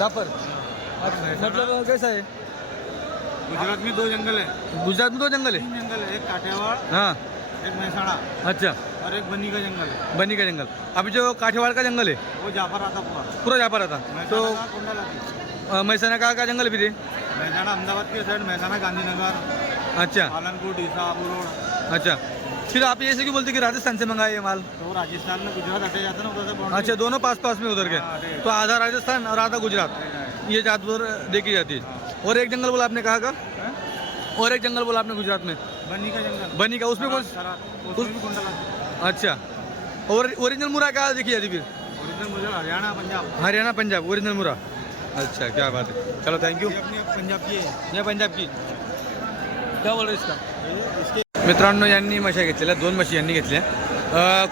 जाफर. मतलब कैसा है गुजरात में दो जंगल है गुजरात में दो जंगल है तीन जंगल है एक काठियावाड़ हाँ. एक महसाणा अच्छा. और एक बनी का जंगल है बनी का जंगल. अभी जो काठियावाड़ का जंगल है वो जाफर आता पूरा. पूरा जाफर था तो महसाना का का जंगल है फिर ये? महसाणा अहमदाबाद के साइड महसाणा गांधीनगर. अच्छा. पालनपुर डीसा रोड अच्छा. फिर आप ऐसे क्यों बोलते कि राजस्थान से मंगाए ये माल? तो राजस्थान में गुजरात हटे जाता ना उधर से अच्छा दोनों पास पास में उधर के। हाँ, तो आधा राजस्थान और आधा गुजरात। ये जात उधर देखी जाती है। और एक जंगल बोला आपने कहा का? और एक जंगल बोला आपने गुजरात में। बनी का जंगल। बनी का उसमें कौन। अच्छा। और ओरिजिनल मुरा कहाँ देखी जाती फिर? हरियाणा पंजाब। हरियाणा पंजाब ओरिजिनल मुरा। अच्छा क्या बात है। चलो थैंक यू पंजाब की है। पंजाब की। क्या बोल रहे इसके मित्रांनो यांनी म्हशा घेतलेल्या दोन म्हशी यांनी घेतल्या.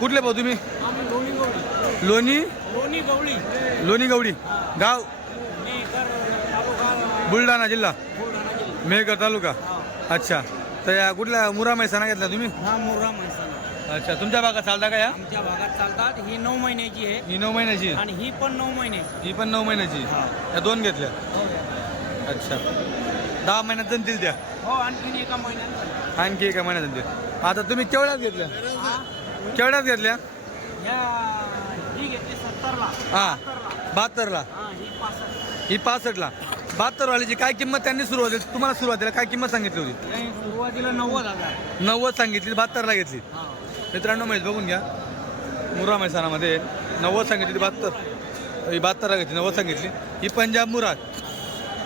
कुठले भाऊ तुम्ही? लोणी गवळी. लोणी? गवडी गाव? बुलढाणा जिल्हा. मेहकर तालुका. अच्छा. तर या कुठल्या मुरा मैसाना घेतला तुम्ही? हा मोरा माणसाला अच्छा. तुमच्या भागात चालता का या? आमच्या भागात चालतात. ही नऊ महिन्याची आहे. ही नऊ महिन्याची आणि ही पण नऊ महिन्याची ही पण नऊ महिन्याची या दोन घेतल्या. अच्छा. दहा महिन्यात जणतील त्या. हो आणखीन एका महिन्यात आणखी एका महिन्यात आता तुम्ही केवढ्यात घेतल्या? केवढ्यात घेतल्या? ही हा. बहात्तरला. हा पासष्ट. पासष्टला. बहात्तर वालीची काय किंमत त्यांनी सुरुवात तुम्हाला सुरुवातीला काय किंमत सांगितली होती? सुरुवातीला नव्वद हजार. नव्वद सांगितली बहात्तरला घेतली. मित्रांनो म्हैस बघून घ्या. मुरा मैसानामध्ये नव्वद सांगितली बहात्तर. ही बहात्तरला घेतली नव्वद सांगितली. ही पंजाब मुराद.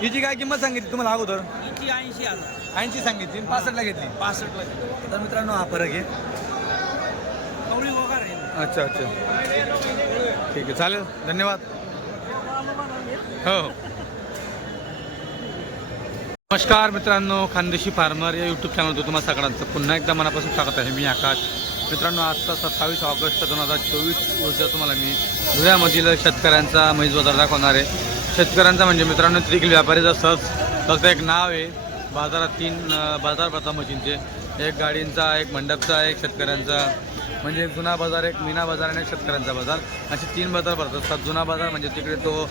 हिची काय किंमत सांगितली तुम्हाला अगोदर? हिची ऐंशी हजार. ऐंशी सांगितली पासष्टला घेतली. पासष्टला तर मित्रांनो हा फरक आहे. कवळी वगैरे आहे. अच्छा अच्छा. ठीक आहे चालेल. धन्यवाद. हो नमस्कार मित्रांनो खानदेशी फार्मर या यूट्यूब चॅनलवर तुम्हाला सगळ्यांचं पुन्हा एकदा मनापासून स्वागत आहे. मी आकाश. मित्रांनो आजचा सत्तावीस ऑगस्ट दोन हजार चोवीस रोजी तुम्हाला मी धुळ्यामधील शेतकऱ्यांचा म्हैस बाजार दाखवणार आहे. शेतकऱ्यांचा म्हणजे मित्रांनो देखील व्यापारीचा सहज फक्त एक नाव आहे बाजारात तीन बाजार भरतात मशीनचे. एक गाडींचा एक मंडपचा एक शेतकऱ्यांचा. म्हणजे जुना बाजार एक मीना बाजार आणि एक शेतकऱ्यांचा बाजार. असे तीन बाजार भरत असतात. जुना बाजार म्हणजे तिकडे तो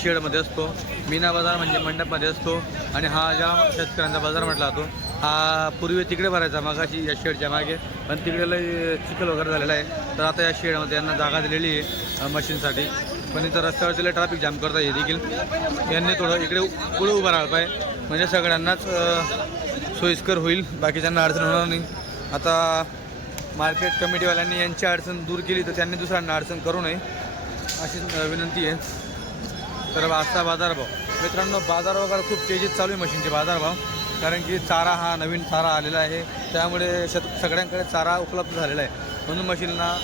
शेडमध्ये असतो. मीना बाजार म्हणजे मंडपमध्ये असतो. आणि हा ज्या शेतकऱ्यांचा बाजार म्हटला जातो हा पूर्वी तिकडे भरायचा. मागाशी या शेडच्या मागे. पण तिकडे लय चिखल वगैरे झालेला आहे. तर आता या शेडमध्ये यांना जागा दिलेली आहे मशीनसाठी. पण इथं रस्त्यावरती ट्रॅफिक जाम करता हे देखील. यांनी थोडं इकडे पुढे उभं राहिलं पाहिजे म्हणजे सगळ्यांनाच सोयीस्कर होईल. बाकीच्यांना अडचण होणार नाही. आता मार्केट कमिटीवाल्यांनी यांची अडचण दूर केली तर त्यांनी दुसऱ्यांना अडचण करू नये. अशी विनंती आहे. तर आजचा बाजारभाव. मित्रांनो बाजार वगैरे खूप तेजीत चालू आहे मशीनचे बाजारभाव. कारण की चारा हा नवीन चारा आलेला आहे. त्यामुळे शेत सगळ्यांकडे चारा उपलब्ध झालेला आहे. म्हणून मशीनला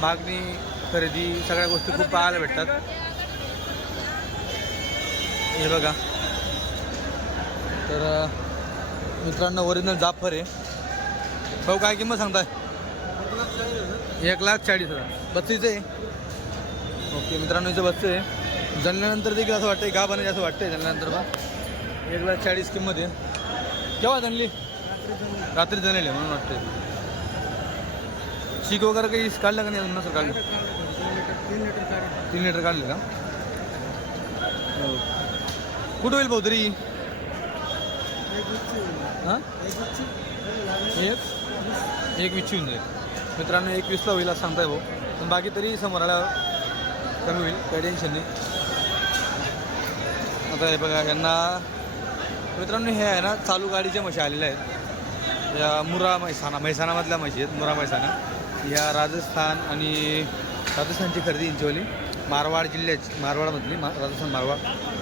मागणी खरेदी सगळ्या गोष्टी खूप पाहायला भेटतात. हे बघा. तर मित्रांनो ओरिजिनल जाफर आहे. भाऊ काय किंमत सांगताय? एक लाख चाळीस हजार. बत्तीस आहे. ओके मित्रांनो इथं बत्तीस आहे. जणल्यानंतर देखील असं वाटतंय गा बनायचं असं वाटतंय जणल्यानंतर बा. एक लाख चाळीस किंमत आहे. केव्हा जणली? रात्री जणले म्हणून वाटतंय. शीक वगैरे काही काढलं का नाही? अजून काढलं. तीन लिटर काढे तीन लिटर काढले का? हो. कुठं होईल भाऊ तरी? हां? एक एक? होऊन जाईल. मित्रांनो एक वीसला होईल असं सांगताय भाऊ. पण बाकी तरी समोर आल्यावर कमी होईल काही टेन्शन नाही. आता हे बघा यांना मित्रांनो हे आहे ना चालू गाडीच्या म्हशी आलेल्या आहेत. या मुरा मैसाना मैसानामधल्या म्हशी आहेत मुरा मैसाना. या राजस्थान आणि राजस्थानची खरेदी यांचीवाली मारवाड जिल्ह्याची मारवाडमधली मा राजस्थान मारवाड.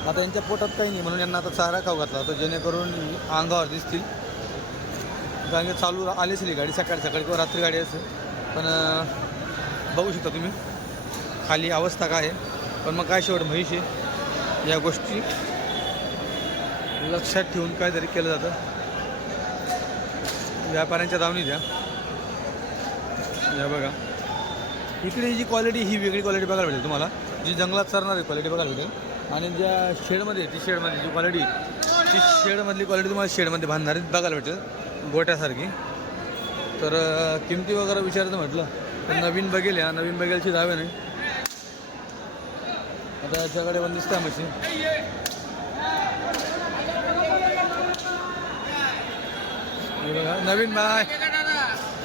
आता यांच्या पोटात काही नाही म्हणून यांना आता चारा खाऊ घातला तर जेणेकरून अंगावर दिसतील. कारण की चालू आली असेल गाडी सकाळी सकाळी किंवा रात्री गाडी असेल. पण बघू शकता तुम्ही खाली अवस्था काय आहे. पण मग काय शेवट म्हैस आहे या गोष्टी लक्षात ठेवून काहीतरी केलं जातं. व्यापाऱ्यांच्या दावणी द्या. या बघा. इकडे जी क्वालिटी ही वेगळी क्वालिटी बघायला भेटेल तुम्हाला. जी जंगलात चरणारी क्वालिटी बघायला भेटेल. आणि ज्या शेडमध्ये ती शेडमध्ये जी क्वालिटी ती शेडमधली क्वालिटी तुम्हाला शेडमध्ये बांधणारी बघायला भेटेल. गोट्यासारखी. तर किमती वगैरे विचारायचं म्हटलं तर नवीन बघेल या. नवीन बघेलची दावे नाही. आता याच्याकडे पण दिसतंय मशीन. बघा, नवीन बाय.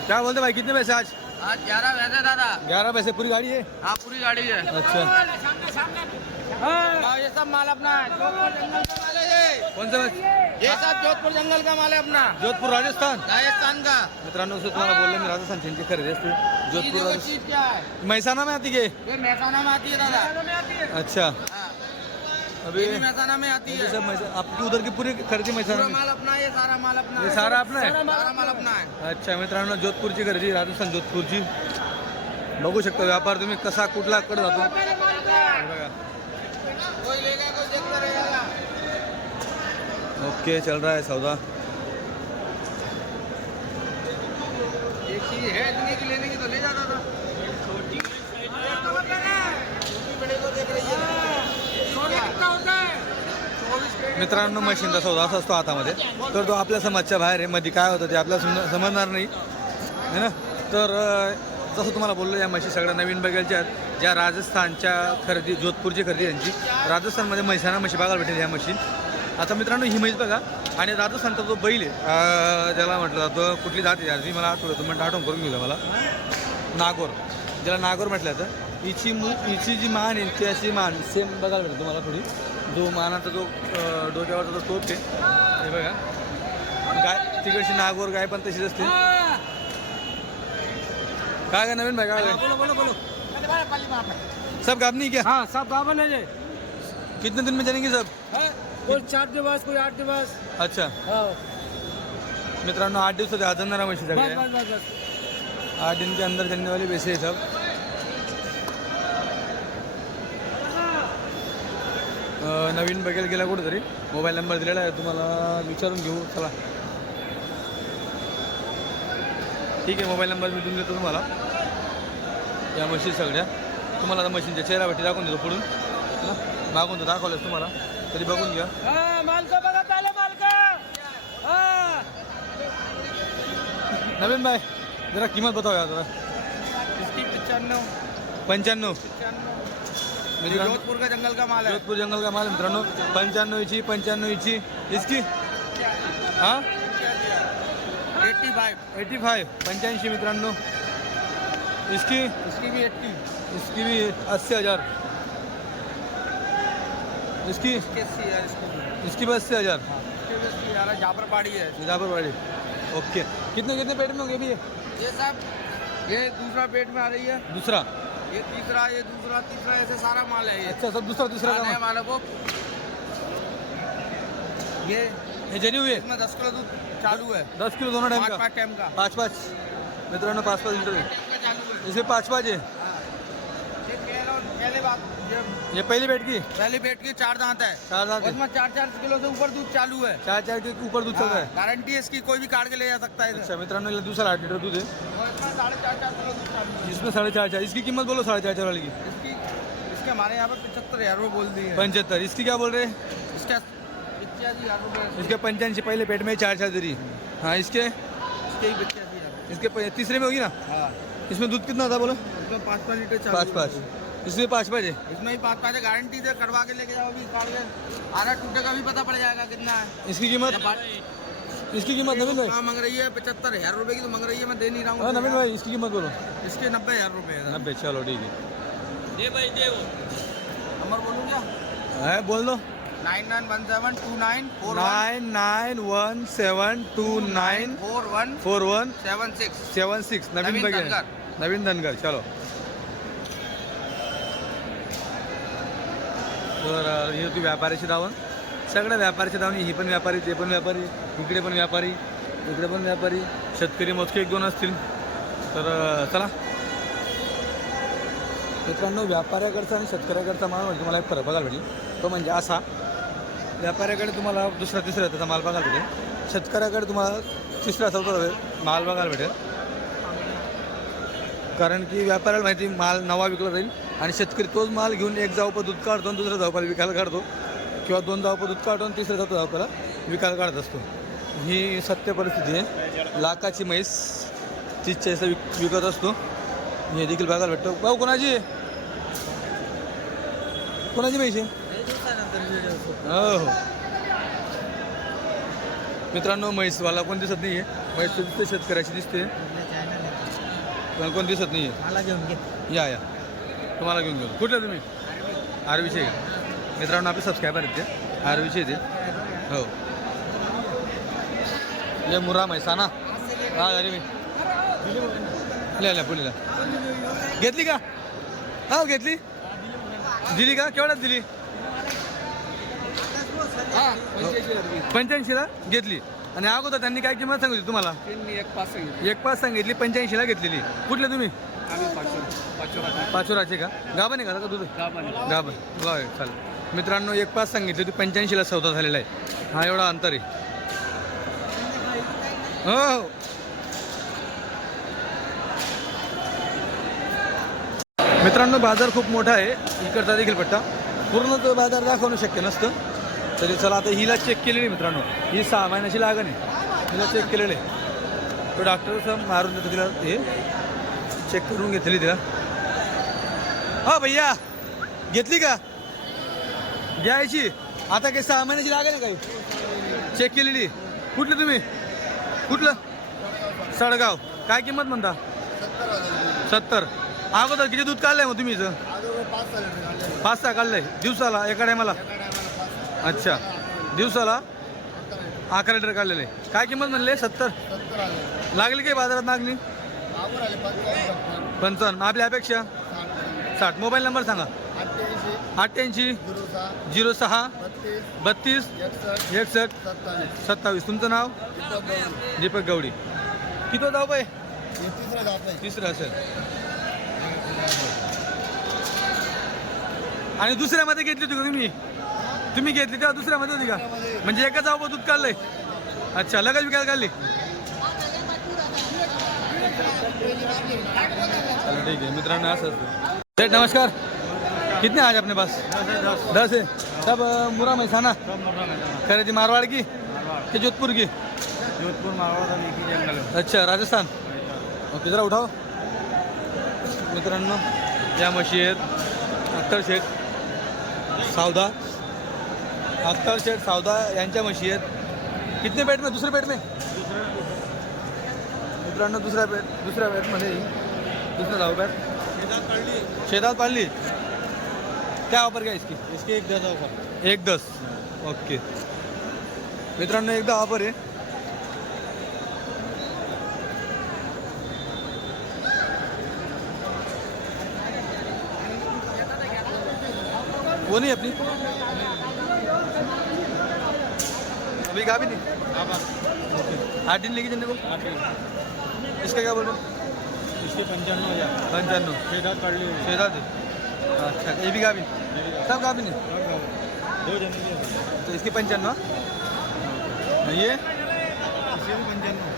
काय बोलते भाई किती पैसे आज? आज ग्यारह वैसे दादा। ग्यारह पैसे पूरी गाड़ी है? हाँ पूरी गाड़ी है। अच्छा। हाँ, ये सब माल अपना है। जोधपुर जंगल का माल है ये। कौन सा ये सब जोधपुर जंगल का माल है अपना। जोधपुर राजस्थान? राजस्थान का। मित्रांनो असं तुम्हाला बोललं मी राजस्थानची खरेदी असते जोधपुर राजस्थान चीज़ क्या है। महसाना में आती है? ये महसाना में आती है दादा। अच्छा। अभी महसाना में आती है। सब आपकी उधर की पूरी खरेदी महसाना माल अपना है ये सारा माल अपना ये है। सारा अपना है? सारा माल अपना है। अच्छा मित्रांनो जोधपूरची खरेदी राजस्थान जोधपूरची बघू शकता व्यापार तुम्ही कसा कुठला कडे जातो? ओके चल रहा है सौदा. एक चीज़ है लेने की तो ले जाता था। मित्रांनो मशीनचा सौदा असा असतो हातामध्ये. तर तो आपल्या समाजच्या बाहेर आहे. मध्ये काय होतं ते आपल्याला समजणार नाही. है ना? तर जसं तुम्हाला बोललो या म्हशी सगळ्या नवीन बघायच्या आहेत. ज्या राजस्थानच्या खरेदी जोधपूरची खरेदी यांची राजस्थानमध्ये म्हैसाना म्हशी बघायला भेटेल ह्या मशीन. आता मित्रांनो ही म्हैस बघा. आणि राजस्थानचा जो बैल आहे ज्याला म्हटलं जातं कुठली जात आहे मला आठवलं तुम्ही आठवण करून गेलं मला. नागोर. ज्याला नागोर म्हटलं जातं. हिची मु हिची जी मान आहे ती अशी मान सेम बघायला भेटेल तुम्हाला थोडी. जो मानाचा जो डोक्यावरचा जो टोप आहे हे बघा. गाय तिकडची नागोर गाय पण तशीच असते. काय काय नवीन भाई काय सब गाबनी क्या? हाँ सब बावन है कितने दिन में चलेंगे सब? कोई चार दिवस कोई आठ दिवस. अच्छा। हाँ। मित्रांनो आठ दिवसात आजणार म्हशी बस सगळ्या बस बस बस. आठ दिन के अंदर चलने वाली वैसे है सब। नवीन बघायला गेला कुठेतरी. मोबाईल नंबर दिलेला आहे. तुम्हाला विचारून घेऊ. चला. ठीक आहे मोबाईल नंबर मी देऊन देतो तुम्हाला. या मशीन सगळ्या. तुम्हाला आता मशीनच्या चेहऱ्यावरती दाखवून देतो पुढून. ना मागून दाखवलंच तुम्हाला. तरी बघून घ्या. मालका बघा पहले मालका. नवीन भाई जरा किंमत बताओ यार जरा पंच्याण्णव. मित्रांनो जोधपुर का जंगल का माल है जोधपूर जंगल का माल मित्रांनो. पंच्याण्णवची पंच्याण्णवची इसकी? हाँ? एट्टी फाइव एटी फाय पंच्याऐंशी मित्रांनो. इसकी? इसकी भी एट्टी इसकी भी अस्सी हज़ार. इसकी? इसकी है इसकी भी अस्सी हज़ार जापर पहाड़ी है वाली ओके. कितने कितने पेट में होंगे भी ये? ये सब ये दूसरा पेट में आ रही है। दूसरा? ये तीसरा ये दूसरा तीसरा ऐसे सारा माल है ये। अच्छा सब दूसरा तीसरा का माल है वो ये हे जनी हुए इसमें दस किलो दूध चालू है। दस किलो दोनों टाइम का? पाँच टाइम का। पाच पाच। मित्रांनो पाच पाच लिटर है। इसमें पाच पाच है। हाँ। ये पहले ये बेट की? पहली बेट की चार दांत है। चार दांत है। उसमें चार चार किलो से ऊपर दूध चालू है। चार चार के ऊपर दूध चल रहा है। गारंटी है इसकी कोई भी काट के ले जा सकता है। अच्छा मित्रांनो दूसरा आठ लिटर दूध है। इसमें साढ़े चार चार है। इसमें इसकी कीमत बोलो साढ़े चार चार वाली की। इसकी इसके हमारे यहाँ पे पचहत्तर हज़ार रुपये बोल दी हैं। पंचहत्तर इसकी क्या बोल रहे हैं? इसका इसके पंचानवे पहले पेट में चार चार हाँ इसके? इसके ही इसके प- तीसरे में होगी ना? हाँ। इसमें दूध कितना था बोलो? पाँच पाँच लीटर पाँच पाँच। इसमें पाँच पाँच है इसमें ही पाँच पाँच है गारंटी से करवा के लेके जाओ आधा टूटे का भी पता पड़ जाएगा कितना है। इसकी कीमत? इसकी कीमत नवीन भाई? हाँ मांग रही है पचहत्तर हज़ार रुपए की तो मांग रही है मैं दे नहीं रहा हाँ। नवीन भाई इसकी कीमत बोलो। इसके नब्बे हज़ार रुपए है। नब्बे चलो ठीक है। दे भाई दे वो। नंबर बोलूँ क्या? है बोल दो। Nine nine one seven two nine four nine nine one seven two nine four one four one seven six. Seven six. Naveen Dhangar. Naveen Dhangar चलो। तर ही होती व्यापाऱ्याची धावण. सगळ्या व्यापाऱ्याची धावणी ही पण व्यापारी ते पण व्यापारी इकडे पण व्यापारी इकडे पण व्यापारी शेतकरी मोजके एक दोन असतील. तर चला. मित्रांनो व्यापाऱ्याकडचा आणि शेतकऱ्याकडचा माल म्हणजे तुम्हाला एक फरक बघायला भेटेल. तो म्हणजे असा व्यापाऱ्याकडे तुम्हाला दुसरा तिसरा त्याचा माल बघायला भेटेल. शेतकऱ्याकडे तुम्हाला तिसरा चौथा माल बघायला भेटेल. कारण की व्यापाऱ्याला माहिती माल नवा विकला जाईल. आणि शेतकरी तोच माल घेऊन एक जावपा दूध काढतो आणि दुसऱ्या जावपाला विकायला काढतो. किंवा दोन जावपा दूध काढतो आणि तिसऱ्या जावपा जावपाला विकायला काढत असतो. ही सत्य परिस्थिती आहे. लाखाची म्हैस तीस चाळीसला विक विकत असतो. हे देखील बघायला भेटतो. भाऊ कोणाची? आहे? कोणाची म्हैस आहे? हो हो. मित्रांनो म्हैसवाला कोण दिसत नाहीये. म्हैस तर दिसते शेतकऱ्याची दिसते. कोण दिसत घेऊन घे. या या. तुम्हाला घेऊन गेलो. कुठलं तुम्ही? आरवीचे. का मित्रांनो आपले सबस्क्रायबर आहेत ते. आरवीचे ते. हो. ये मुरा म्हैसाना हा अरे मी. पुलीला घेतली का? हा घेतली. दिली का? केवढ्यात दिली? पंच्याऐंशीला घेतली. आणि अगोदर त्यांनी काय किंमत सांगितली तुम्हाला? एक पाच सांगितलं. पंच्याऐंशीला घेतलेली. कुठले तुम्ही? पाचोराचे का? गाभण आहे का का दूध गाभण बरं चालेल. मित्रांनो एक पाच सांगितली होती पंच्याऐंशीला सौदा झालेला आहे. हा एवढा अंतर आहे. हो हो. मित्रांनो बाजार खूप मोठा आहे. इकडचा देखील पट्टा. पूर्ण तो बाजार दाखवणं शक्य नसतं. तरी चला आता हिला चेक केलेली मित्रांनो. ही सहा महिन्याची लागण आहे. हिला चेक केलेलं आहे. तो डॉक्टरचं मारून देतो तिला. हे चेक करून घेतली तिला. हा भैया. घेतली का? घ्यायची. आता काही सहा महिन्याची लागेल ना काही? चेक केलेली. कुठलं तुम्ही? कुठलं? सडगाव. काय किंमत म्हणता? सत्तर. अगोदर किती दूध काढलंय मग तुम्ही इथं? पाच सहा काढलंय. दिवसाला एका टायमाला? अच्छा. दिवसाला? अकरा लिटर काढलेले. काय किंमत म्हणले? सत्तर? लागली काही बाजारात मागणी? पंचावन्न. आपल्या अपेक्षा? साठ. मोबाईल नंबर सांगा. अठ्ठ्याऐंशी. झिरो सहा. बत्तीस. एकसष्ट. सत्तावीस. तुमचं नाव? दीपक गवडी किती जाऊ बाय तिसरं असेल. आणि दुसऱ्यामध्ये घेतली होती का तुम्ही? तुम्ही घेतली तेव्हा दुसऱ्यामध्ये होती का? म्हणजे एका जाऊ दूध काढलंय. अच्छा लगेच विकायला काढली. चलो ठीक है मित्रांनो असं सेठ नमस्कार. कितने आज अपने पास? दस है। सब मुरा मैसाना? खरीदी मारवाड़ की? कि जोधपुर की? जोधपुर मारवाड़ अच्छा राजस्थान? ओके जरा उठाओ? मित्रांनो या म्हशी आहेत अख्तर शेठ सावदा। अख्तर शेठ सावदा यांच्या म्हशी आहेत कितने बेड में? दुसरे बेड में? मित्रांनो दुसऱ्या बेड दुसऱ्या बेडमध्ये दुसरा धाव बेड शेतात पाळली क्या ऑफ़र क्या इसकी? इसके एक दस ऑफ़र एक दस. ओके. मित्रांनो एकदा ऑफ़र आहे. वो नहीं अपनी अभी कहा भी नहीं आठ दिन लेके जाने को इसका क्या बोल रहे हो? इसके पंचानवे हज़ार। पंचानवे छः दांत काट लिए छः दांत अच्छा ये भी गाभिन सब गाभिन है दो जने तो इसके पंचानवे हाँ? ये? इसके भी पंचानवे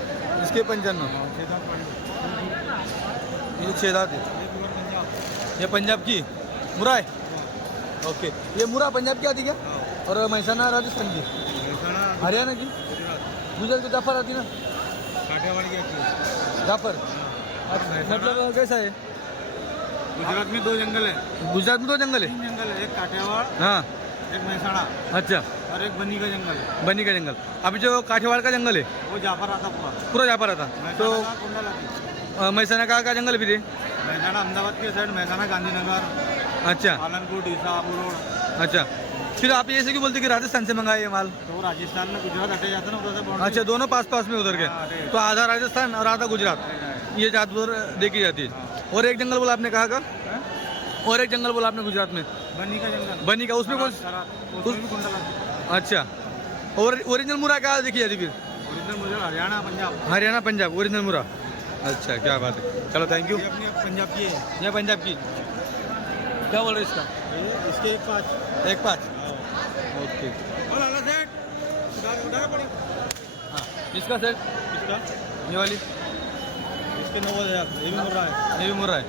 इसके पंचानवे हाँ, छः दांत काट लिए। ये छः दांत है ये पंजाब की? मुरा है। ओके। ये मुरा पंजाब की आती क्या? हाँ। और महसाना राजस्थान की? हरियाणा की? गुजरात। की जाफ़र आती ना? काठियावाड़ी की आती है। जाफ़र? मतलब कैसा है? गुजरात में दो जंगल है। गुजरात में तो जंगल है? जंगल है एक काठियावाड़ हाँ। एक मेहसाणा अच्छा। और एक बनी का जंगल है। बनी का जंगल। अभी जो काठियावाड़ का जंगल है? वो जाफ़र आता पूरा। पूरा जाफ़र आता। तो महसाना का का जंगल भी थे मेहसाणा अहमदाबाद के साइड मेहसाणा गांधीनगर अच्छा। पालनपुर डीसा रोड। अच्छा। फिर आप ऐसे क्यों बोलते कि राजस्थान से मंगाए ये माल? तो राजस्थान में गुजरात हटे जाता ना उधर से अच्छा दोनों पास पास में उधर के। हाँ, तो आधा राजस्थान और आधा गुजरात। ये उधर देखी जाती है। और एक जंगल बोला आपने कहा का? हैं? और एक जंगल बोला आपने गुजरात में? बनी का जंगल। बनी का उसमें कौन है। अच्छा। और ओरिजिनल मुरा क्या देखी जाती फिर? हरियाणा पंजाब। हरियाणा पंजाब ओरिजिनल मुरा। अच्छा क्या बात है। चलो थैंक यू पंजाब की है। ये पंजाब की। क्या बोल रहे इसका? इसके एक पाँच। एक पाँच? ओके। और हाँ। इसका सर इसका ये वाली। इसके नव्वद हज़ार ये भी मुर्रा है ये भी मुर्रा है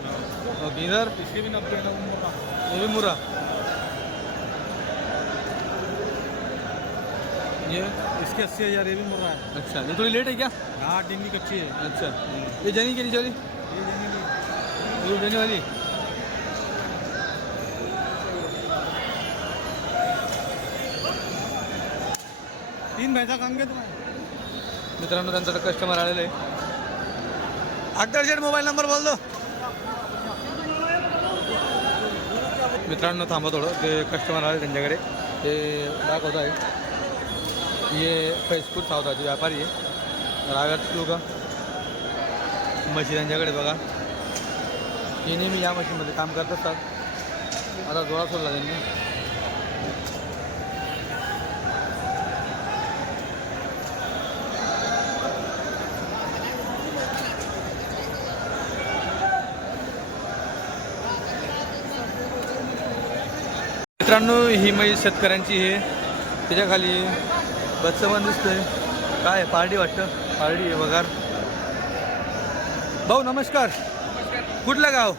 ओके इधर? इसके भी नब्बे मुर्रा. ये भी मुर्रा. ये? इसके अस्सी हज़ार ये भी मुर्रा है। अच्छा ये थोड़ी लेट है क्या? हाँ डेंगी कच्ची है। अच्छा। ये जनी के नीचे वाली ये जनी ये जनी वाली? तीन भैंसा खाएंगे तुम्हाला मित्रांनो त्यांचा कस्टमर आलेले आहे. अख्तर शेठ मोबाईल नंबर बोल दो मित्रांनो थांबा थोडं. ते कस्टमर आले त्यांच्याकडे. ते दाखवत आहे. हे फैजपूर सावताचे व्यापारी आहे. राव्यात लोक मशीन त्यांच्याकडे बघा. हे नेहमी या मशीनमध्ये काम करत असतात. आता जोडा सोडला त्यांनी. मित्रांनो ही म्हैस शेतकऱ्यांची आहे. त्याच्याखाली बच्चं पण दिसतंय. काय पार्टी वाटतं? पार्टी आहे वगार. भाऊ नमस्कार. कुठलं गाव?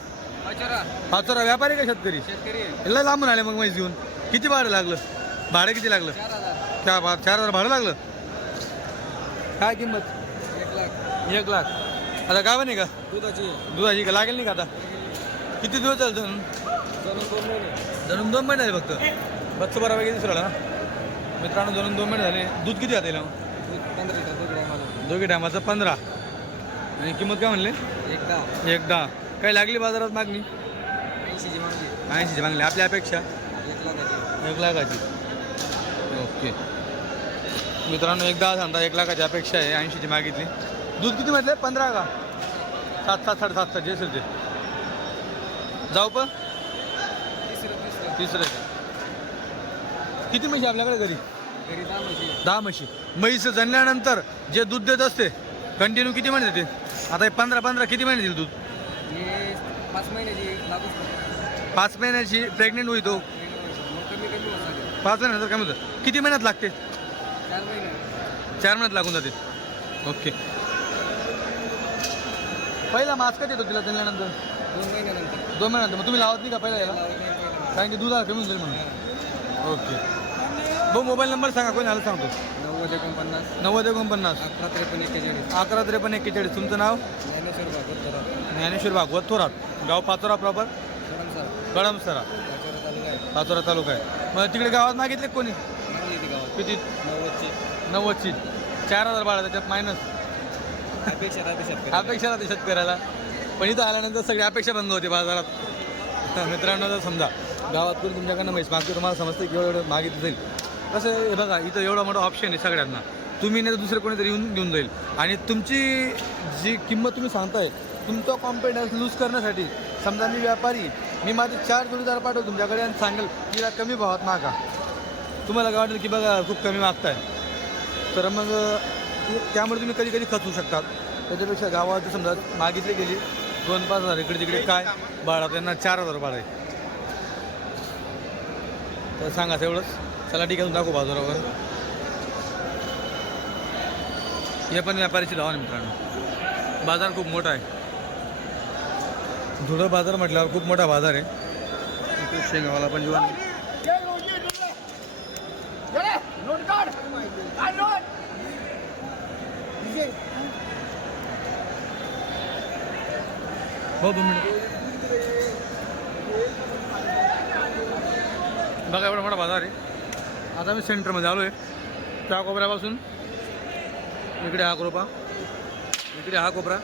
पाचोरा. व्यापारी का शेतकरी? शेतकरी याला लांबून आले मग म्हैस घेऊन. किती भाडं लागलं? भाडं किती लागलं? चार हजार. चार हजार भाडं लागलं? काय किंमत? एक लाख. एक लाख. आता गाव नाही का? दुधाची. दुधाची का? लागेल नाही का आता? किती दिवस झाले धरून दोन महिने झाले फक्त. बच्च बरा वगैरे दुसऱ्याला मित्रांनो धरून दोन महिने झाले. दूध किती आता पंधरा लिटर दोघी टायमाचं पंधरा. आणि किंमत काय म्हणले? एकदा एकदा काही लागली बाजारात मागणी? ऐंशीची मागणी. ऐंशीची मागणी आपल्या अपेक्षा? एक लाखाची. एक लाखाची ओके. मित्रांनो एकदा सांगता एक लाखाची अपेक्षा आहे. ऐंशीची मागितली. दूध किती म्हटलं? पंधरा का? सात सात साडेसात सात जे असेल ते जाऊ पण. तिसरं का किती म्हशी आपल्याकडे घरी? घरी दहा म्हशी दहा म्हशी. म्हैस जणल्यानंतर जे दूध देत असते कंटिन्यू किती महिने देते? आता हे पंधरा पंधरा किती महिने देईल दूध? हे पाच महिन्याची लागूच पाच महिन्याची प्रेग्नेंट होईल तो. कमी कमी होत चालेल पाच महिन्यानंतर कमी होतं. किती महिन्यात लागते? चार महिने. चार महिन्यात लागून जाते. ओके. पहिला मास्क येतो तिला जणल्यानंतर दोन महिन्यानंतर. दोन महिन्यानंतर. मग तुम्ही लावत नाही का पहिला याला लावत नाही. पहिलं. कारण की दुधाला कमी होऊन जाईल म्हणून. ओके. भाऊ मोबाईल नंबर सांगा कोणी आलं सांगतो. नव्वद एकोणपन्नास. नव्वद एकोणपन्नास. अकरा त्रेपन्न एक्केचाळीस. अकरा त्रेपन्न एक्केचाळीस. तुमचं नाव? ज्ञानेश्वर भागवत करा ज्ञानेश्वर भागवत थोरात. गाव पाचोरा प्रॉपर सर कळमसरा. त्याच्यावर तालुका आहे. पाचोरा तालुका आहे. मग तिकडे गावात मागितले का कोणी? मागली ती गावात. किती? नव्वदची. नव्वदची. चार हजार बाळा त्याच्यात मायनस अपेक्षा राहते शेतकरी अपेक्षा राहते शेतकऱ्याला पण इथं आल्यानंतर सगळी अपेक्षा बंद होती बाजारात. तर मित्रांनो जर समजा गावात कोणी तुमच्याकडनं म्हैस मागतो तुम्हाला समजते की एवढं मागितलं जाईल. कसं आहे, हे बघा इथं एवढा मोठा ऑप्शन आहे सगळ्यांना. तुम्ही नाही तर दुसरं कोणीतरी येऊन घेऊन जाईल. आणि तुमची जी किंमत तुम्ही सांगताय तुमचा कॉन्फिडन्स लूज करण्यासाठी समजा मी व्यापारी मी माझे चार जोडीदार पाठवतो तुमच्याकडे आणि सांगेल तिला कमी भावात मागा. तुम्हाला काय वाटेल की बघा खूप कमी मागताय. तर मग त्यामुळे तुम्ही कधी कधी खचू शकतात. त्याच्यापेक्षा गावात समजा मागितली गेली दोन पाच हजार इकडे तिकडे काय? बाळा त्यांना चार हजार बाळा आहे. तर सांगा एवढंच चला ठीक आहे दाखवू बाजारावर हे पण व्यापारीची धावा मित्रांनो. बाजार खूप मोठा आहे. धुळं बाजार म्हटल्यावर खूप मोठा बाजार आहे. शेंगावाला पण जीवन. हो मिनिट. बघा एवढा मोठा बाजार आहे. आता मी सेंटरमध्ये आलो आहे त्या कोपऱ्यापासून. इकडे हा कोपरा. इकडे हा कोपरा.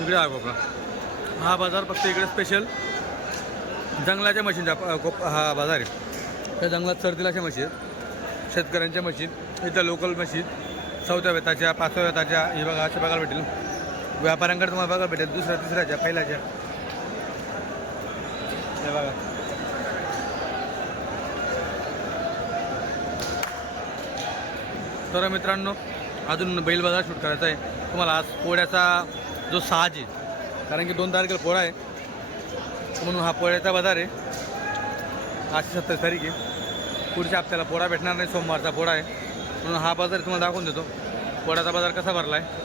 इकडे हा कोपरा. हा बाजार फक्त इकडे स्पेशल जंगलाच्या मशीनचा कोप हा बाजार आहे. त्या जंगलात सर्दीलाच्या अशा मशीन शेतकऱ्यांच्या मशीन इथं लोकल मशीन चौथ्या वेताच्या पाचव्या वेताच्या हे बघा अशा बघायला भेटेल. व्यापाऱ्यांकडे तुम्हाला बघायला भेटेल. दुसऱ्या तिसऱ्याच्या पहिल्याच्या. हे बघा. तर मित्रांनो अजून बैल बाजार शूट करायचा आहे. तुम्हाला आज पोळ्याचा जो साज आहे कारण की दोन तारखेला पोळा आहे म्हणून हा पोळ्याचा बाजार आहे. आजची सत्तावीस तारीख आहे. पुढच्या हप्त्याला पोळा भेटणार नाही सोमवारचा पोळा आहे. म्हणून हा बाजार तुम्हाला दाखवून देतो. पोळ्याचा बाजार कसा भरला आहे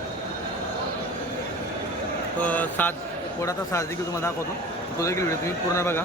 साज पोळ्याचा साज देखील तुम्हाला दाखवतो. तो देखील व्हिडिओ तुम्ही पूर्ण बघा.